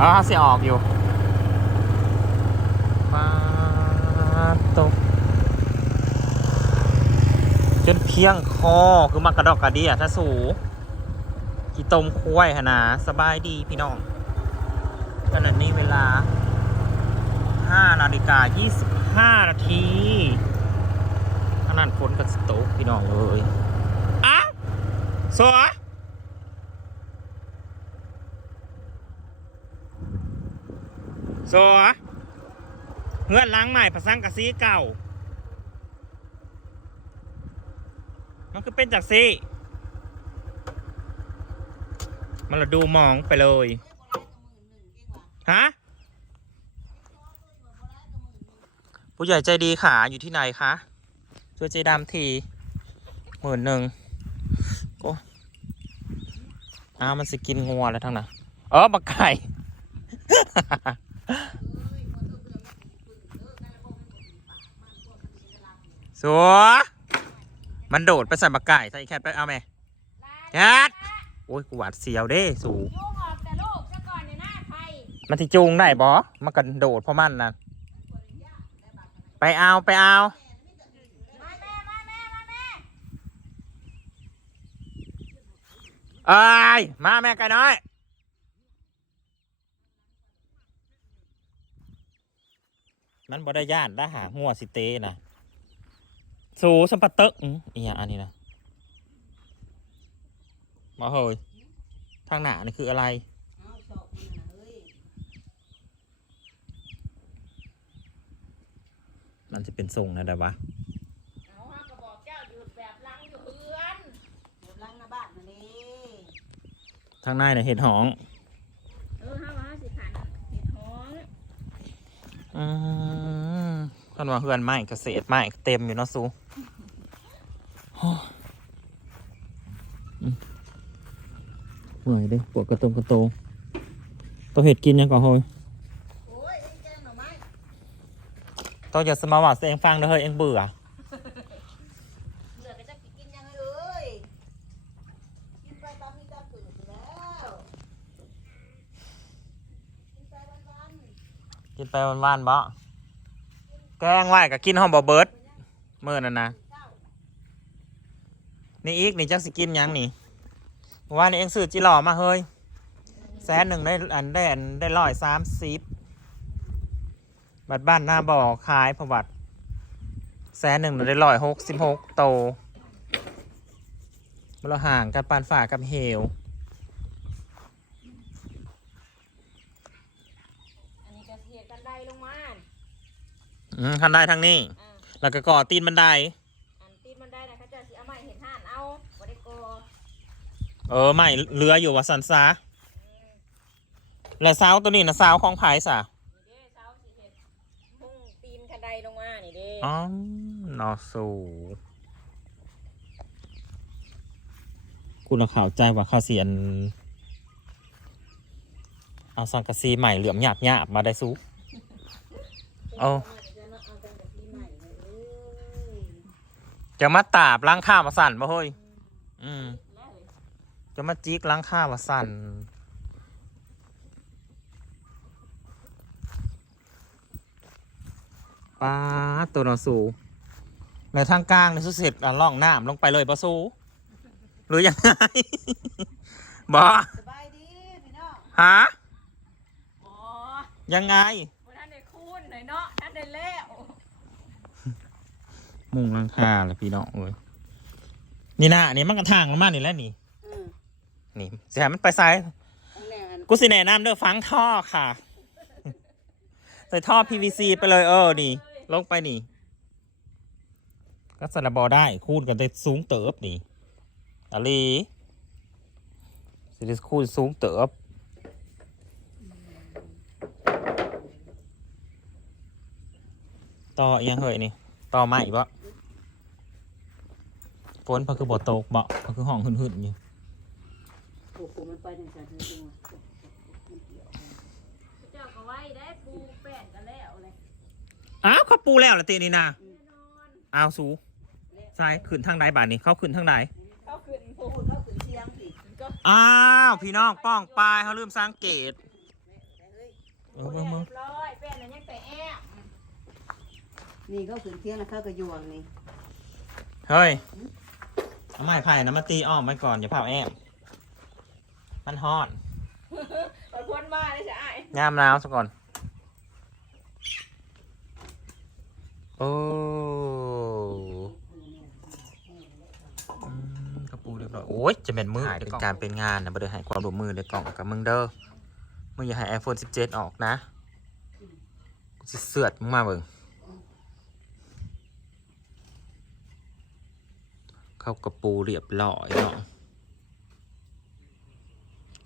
อ๋อเสียออกอยู่มาตกจนเพียงคอคือมากระดอกกระเดียถ้าสูกี่ต้มคุ้ยหนนะสบายดีพี่น้องขณะนี้เวลา 5 นาฬิกา 25 นาทีขนาดฝนกับสโต๊กพี่น้องเลยอ้าวสว สวเงื่อนล้างใหม่ภาษากะซีเก่า มันคือเป็นจากซีมันละดูมองไปเลย ฮะ ผู้ใหญ่ใจดีค่ะอยู่ที่ไหนคะ ช่วยใจดำทีหมื่นหนึ่งโอ้อ้ามันสกินงัวแล้วทั้งนั้นเออบักไก่ สัวมันโดดไปใส่บักไก่ใส่แคทไปเอาไหมแคทโอ้ยกูหวาดเสียวเด้สูยุงออกแต่ลูกซะก่อนในหน้าไทยมันที่จูงได้บอมันกันโดดเพราะมันนะไปเอาไปเอามาแม่มาแม่มาแม่เอ้ยมาแม่ไก่น้อยมันบ่ได้ย่านได้หาหัวสิเตนะ สูสัมปะเตอะอืออีหยังอันนี้นะมาเฮ้ยทางหน้านี่คืออะไรเอาสอบมันน่ะเฮ้ยมันจะเป็นทรงนะได้ปะเอาฮะก็บอกเจ้าหยุดแบบลังอยู่เฮือนเดี๋ยวล้างหน้าบ้านมาเลยทางในเนี่ยเห็ดหองเออฮะว่าสิขันเห็ดหอมอื มคันว่าเฮือนไม้เกษตรไม้เต็มอยู่เนาะสูโอ้อืมเหนื่อยเด้ปวดกระตรงกระโตตัวเห็ดกินยังก่อนเฮ้ยโอ้ยเอ็งแกงหน่อไม้ต้องอย่าสมาว่าเองฟังเด้อเฮ้ยเองเบื่อเหลือก็จะกินยังไงเอ้ยกินไปตามมีตามเกิดอยู่แล้วกินไปวันกินไปวันๆบ่ แกงไว้กับกินหอมบ่เบิร์ดเมื่อนั่นนะนี่อีกนี่จักสิกินหยังนี่ว่านี่เองซื้อจิหล่อมาเฮ้ยแสนหนึ่งได้อันได้อันได้ร้อยสามสิบบัตรบ้านหน้าบ่อขายประวัตแสนหนึ่งได้ร้อยหกสิบหกโตเราห่างกันปานฝ่ากับเหว อันนี้ก็เทียกันได้ลงมา อืมทันได้ทั้งนี้ อ่าแล้วก็ก่อตีนบันได อันตีนมันได้นะเขาเจะสิเอาไม้เห็ดห่านเอาบ่ได้โกเออไม่เรืออยู่ว่าสันซาและซาวตัวนี้นะซาวของไผ่สะนี่เด้เช้าสิเห็ดมุ่งตีนคันไดลงมานี่เด้อ๋อนอสูคุณเราข่าวใจว่าข้าวเสียน เอาสังกะสีใหม่เหลื่อมหยาบหยาบๆมาได้สู้เอาจะมาเอากันแบบปีใหม่เลยเอ้ย จะมาตาบล้างข้าวมาสั่นมาเฮ้ย อืมแล้วเลยจะมาจิกล้างข้าวมาสั่นป้าดตัวนอสูในทางกลางในสุดเสร็จอะล่องน้ำลงไปเลยปะสูหรือยังไงบอสบายดีพี่น้องฮะอ๋อยังไง บ่ท่านได้คูณหน่อยเนาะท่านได้แล้ว มุงหลังคาเลยพี่น้องเอ้ยนี่นะนี่มันกระทางลงมานี่แหล้วนี่อืมนี่จะให้มันไปซ้ายอันเนี้ยอันกูสิแนะนำเด้อฟังท่อค่ะใส่ท่อ PVC ไปเลยเออนี่ลงไปนี่ก็สลับบอได้คูณกันได้สูงเติบนี่อาลีสิได้คูณสูงเติบต่ออีกอยังเฮ้ยนี่ ต่อใหม่ปะ ฝนเพอคือบอตกบ่เพอคือห้องหึ่นๆอยู่โอ้โหมันไปในสถานที่ว่ามันเกี่ยวเจ้าก็ไว้ได้ปูแป้นกันแล้วเลยอ้าวเขาปูแล้วละตีนี่นะแน่นอนอ้าวสูใช่ขึ้นทางใดบาทนี่เข้าขึ้นทางใดเขาขึ้นโอ้ปูโหเขาขึ้นเชียงสิก็อ้าวพี่น้องป้องปลายเขาลืมสังเกตเเออเบิ่งมึงเรียบร้อยเป็นอันยังแต่แอบนี่เขาขึ้นเที่ยงแล้วเขาก็ยวงนี่เฮ้ย เอาไม้ไผ่นะมาตีอ้อมไว้ก่อนอย่าเผาแอมมันฮอนปดพ้นมาเลยใช่ไหมงามแล้วซะก่อน โอ้อืมกระปูเรียบร้อยโอ้ยจะเป็นมือเป็นการเป็นงานนะบ่ได้ให้ความร่วมมือในกล่องกับมึงเด้อมึงอย่าให้ iPhone 17 ออกนะกูสิเสือดมึงมาเบิ่ง เข้ากระปูเรียบร้อยเนาะ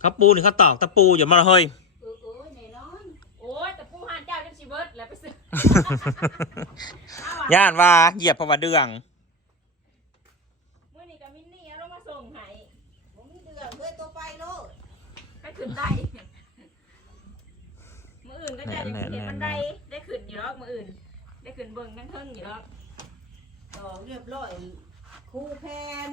กระปูนี่เขาตอกตะปูอย่ามาเฮ้ยเออเออแน่นอนโอ้ยแต่ผู้หานเจ้าจนชีเบิดแล้วไปซื้อเอาว่ะย่านว่าเหยียบเพราะว่าเดืองมื่อนี้กับมินนี่เอาลงมาส่งให้บ่มีเดือดเฮ้ยตัวไปโลดไปขึ้นได้มืออื่นก็จะยังเห็นบันไดได้ขึ้นอยู่แล้วมืออื่น ได้ขึ้นเบิ่งนั่งเทิงอยู่แล้วตอกเรียบร้อย คู่แพน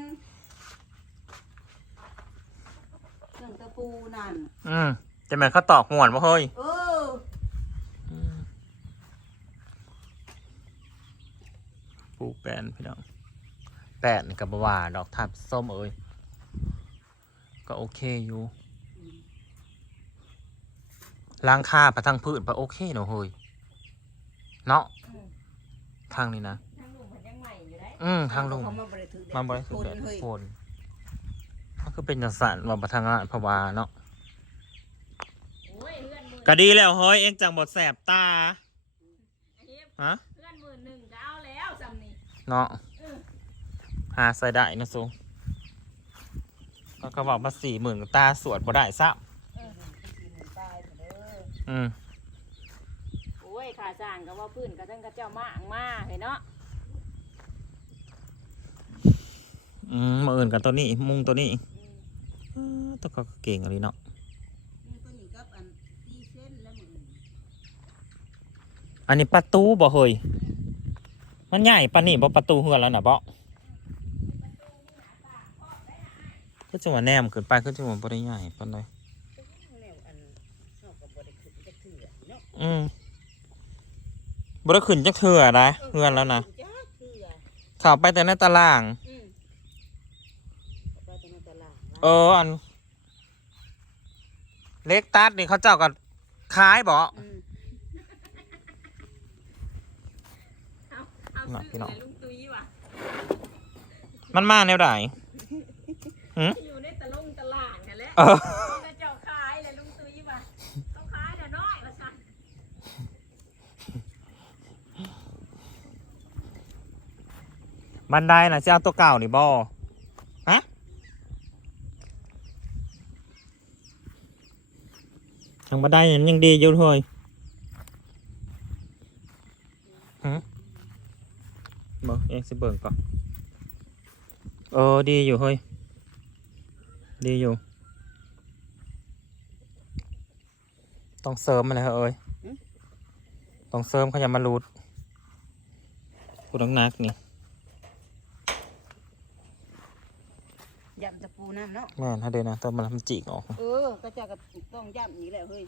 เครื่องตะปูนั่น อืมจะแม่นเขาตอกหมวนว่าเฮ้ย เออ ปูแปนพี่น้องแปดนี่กับบว่าดอกทับส้มเอ้ย ก็โอเคอยู่ล้างค่าประทังพืชปะโอเคเนาะเฮ้ย เนาะอืม ทางนี้นะ อยู่ได้อืมทางลง เขามาบริถือแดดมาบริสุทธิ์คนแดดเฮ้ยฝนมันคือเป็นจังสันว่าประทังงานเพราะว่าเนาะโอ้ยเพื่อนมือก็ดีแล้วเฮ้ยเอ็งจังบดแสบตาอันนี้ฮะเพื่อนมือหนึ่งก็เอาแล้วจำนี่เนาะเออหาใส่ได้นะซูก็กระบอกมาสี่หมื่นตาสวดบ่ได้ซ้เออกินตายเถอะเด้อำอืมโอ้ยขาสร้างก็ว่าพื้นก็ทั้งกระเจ้ามากมาเห็นเนาะ อืมมาอื่นกันตัวนี้ มุงตัวนี้อืมเออตัวก็เก่งอะไรเนาะนี่ตัวนี้กับอันตีเส้นแล้วมึงอันนี้ประตูบ่เฮยมันใหญ่ปานนี่บ่ประตูเฮือนแล้วน่ะบ่ก็จังหวะแนมเกินไปก็จังหวะบ่ได้ใหญ่ปานใดแนวอันเฮาก็บ่ได้ขึ้นจักเทื่อเนาะอืมบ่ได้ขึ้นจักเทื่อได้เฮือนแล้วนะจักเทื่อเข้าไปแต่ในตาราง อืมเอาไปตรงในตลาด เอออัน เล็กตัดนี่เขาเจ้าก็ขายบ่อืมเอาเอาน่ะพี่ซื้อน้องเลยลุงตุ้ยว่ะ มันมาแนวใดอยู่ในตะลงตลาดกันแล้วเออกระเจ้าขายเลยลุงตุ้ยว่ะต้องขายแต่น้อยว่าสั่นบันไดน่ะสิเอาตัวเก่านี่บ่ฮะ ทาได้ยังดีอยู่เฮ้ยฮะเบิ่งเองสิเบิ่งก่อนเออดีอยู่เฮ้ยดีอยู่ ต้องเสริมมันเลยเอ้ยต้องเสริมเขาอย่ามารูดกูต้องนักนี่ ยำตะ ปูน้ำเนาะแม่นถ้าเดินนะต้องมาทำจีกออก เออก็จะก็ต้องย่ำนี้แหละเฮ้ย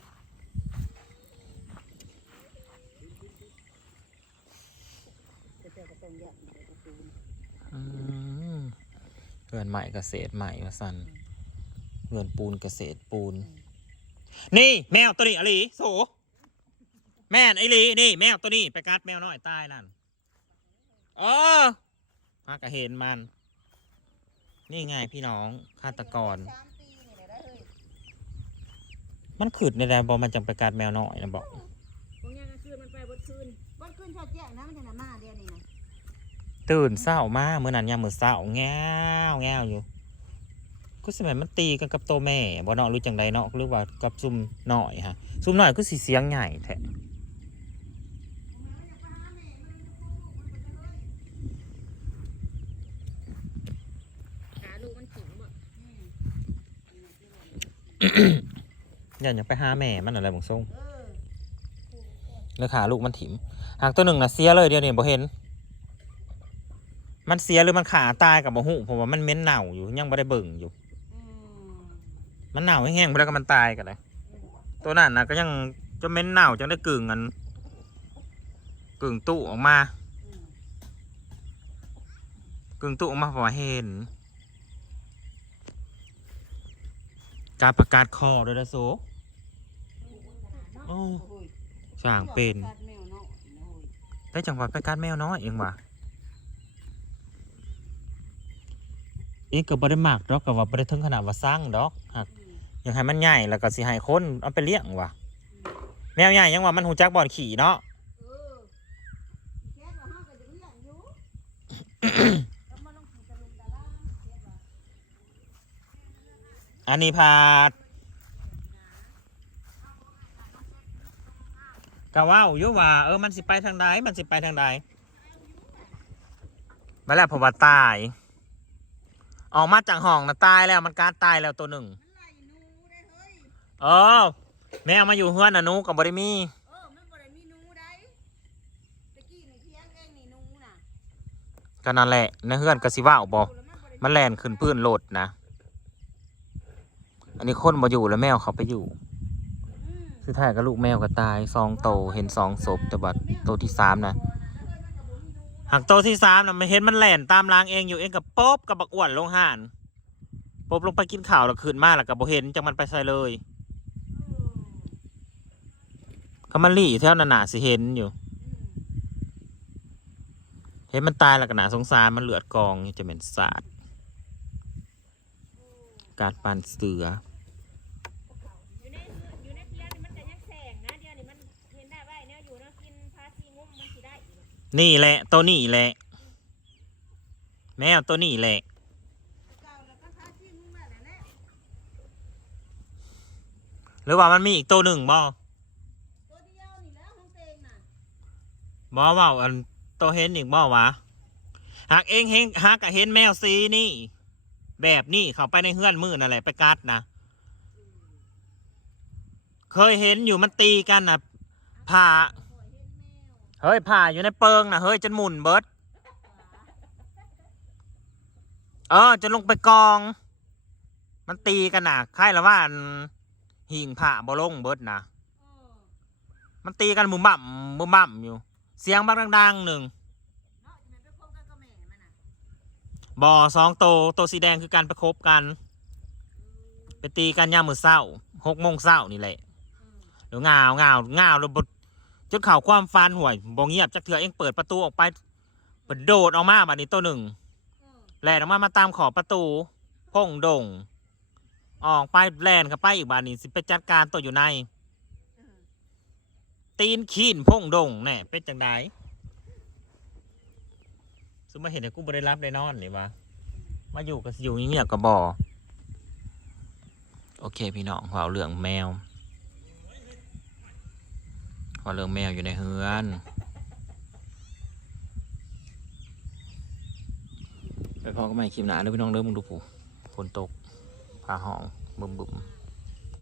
ก็จะก็ต้องย่ำนี้แหละตะปูอืมเพื่อนใหม่เกษตรใหม่มาสันเพื่อนปูนเกษตรปูน นี่แมวตัวนี้อลีโสแม่นไอหลีนี่ แมวตัวนี้ไปกัดแมวน้อยตายนั่นเออมากระเห็นมัน นี่ไงพี่น้องฆาตกร สามปีนี่แหละได้เฮ้ยมันขืดในแดนบอมันจังไปกัดแมวน้อยนะบอกพวกนี้ก็คือมันไปบดคืนบ้านขึ้นชาติแจ้งนะมันจะน่ะมาเดียวนี้นะตื่นเศร้ามากเมื่อนั้นยามมือเศร้าแง่วแง่วอยู่ก็สมัยมันตีกันกับตัวแม่บ่เนาะรู้จังใดเนาะหรือว่ากับซุ่มหน่อยฮะซุ่มหน่อยก็สีเสียงใหญ่แท้ หาลูกมันถิงบ่ อย่าอย่าไปหาแม่มันอะไรบางทรงเลยขาลูกมันถิ่มหากตัวหนึ่งนะเสียเลยเดียวนี่บ่เห็น มันเสียหรือมันขาตายกับบ่หูผมว่ามันเม้นเน่าอยู่ยังบ่ได้เบิ่งอยู่ มันเน่าแห้งๆแล้วก็มันตายกันเลยตัวนั้นนะก็ยังจะเม็นเน่าจังได้กึ่งอันกึ่งตู้ออกมากึ่งตู้ออกมาพอเห็น การประกาศคอด้วยนะโซโอ้โอ้ยสร้างเป็นได้จังหวัดประกาศแมวน้อยเองว่ะเอ๊ะก็บ่ได้มากดอกก็ว่าบ่ได้ถึงขนาดว่าสร้างดอกหากอืมอยากให้มันใหญ่แล้วก็สิให้คนเอาไปเลี้ยงว่ะแมวใหญ่ยังว่ามันหูจักบ่อนขี่เนาะ เออแค่ว่าห้าก็จะเลี้ยงอยู่ ก็มาลงขี่ตะลุมตะล่างแค่ว่า อันนี้พาดกะว่าอยู่ว่า เออมันสิไปทางใดมันสิไปทางใดมาแล้วผมว่าตาย ออกมาจากห้องนะตายแล้วมันการตายแล้วตัวหนึ่งเออแมวมาอยู่เฮือนนะนูกับบริมีเออมันบ่ได้มีหนูได้ตะกี้นี่เพียงเองนี่หนูน่ะก็นั่นแหละในเฮือนกสิว่าบอแล้วมันบ่ได้มันแลนขึ้นพื้นโหลดนะ อันนี้คนมาอยู่แล้วแมวเขาไปอยู่อืมสุดท้ายก็ลูกแมวก็ตายสองโตเห็นสองศพแต่บัดโตที่สามนะหากโตที่สามนะมันเห็นมันแหลนตามรางเองอยู่เองกับป๊อบกับบักอ้วนลงห่านป๊อบลงไปกินข้าวแล้วขึ้นมากแล้วก็บ่เห็นจังมันไปใส่เลยเขามันลี่แถวนานาสิเห็นอยู่ เห็นมันตายแล้วก็น่าสงสารมันเลือดกองจะเป็นสาด การปันเสืออยู่ในอยู่ในเทียนนี่มันจะยังแสงนะเดี๋ยวนี้มันเห็นได้ว่าเนี่ยอยู่เนาะกินพาซีงุ้มมันสิได้อีกนี่แหละตัวนี้แหละ แมวตัวนี้แหละ เก่าแล้วก็ทาที่มึงนั่นแหละแหละหรือว่ามันมีอีกตัวหนึ่งบ่ตัวเดียวนี่แล้วของเตงน่ะบ่ว่าอันตัวเห็นอีกบ่วะหากเองเห็นหากกะเห็นแมวสีนี่ แบบนี้เข้าไปในเฮือนมือนั่นแหละไปกัดนะเคยเห็นอยู่มันตีกันนะผ่าเฮ้ยผ่าอยู่ในเปิงนะเฮ้ยจนหมุนเบิดเออจะลงไปกอง มันตีกันนะใครละว่าหิ่งผ่าบ่ลงเบิดนะมันตีกันมุมบ่ำมุมบ่ำอยู่ เสียงบักดังๆหนึ่ง เนาะจะแม่นไปพบกันกับแม่มันน่ะ บ่อสองโตโตวสีแดงคือการประคบกัน ไปตีกันยามมือเศร้าหกโมงเศร้านี่แหละเดี๋ยวงาวงาวงาวแล้วบดจนเข่าความฟันห่วยบ่เงียบจักเถื่อเองเปิดประตูออกไปเปิดโดดออกมาบัดนี้ตัวหนึ่งแล่นออกมามาตามขอบประตูพงดง ออกไปแล่นเข้าไปอีกบานนี้สิไปจัดการตัวอยู่ใน ตีนขีนพงดงแน่เป็นจังได ซึ่งมาเห็นแต่กูบ่ได้รับได้นอนนี่วะมาอยู่กับอยู่เงียบๆกับบอโอเคพี่น้องว่าเรื่องแมวว่าเรื่องแมวอยู่ในเฮือนไปพอก็ไม่คลิปหนาเด้อพี่น้องเด้อมึงดูผู้ฝนตกพาห้องบึมบึม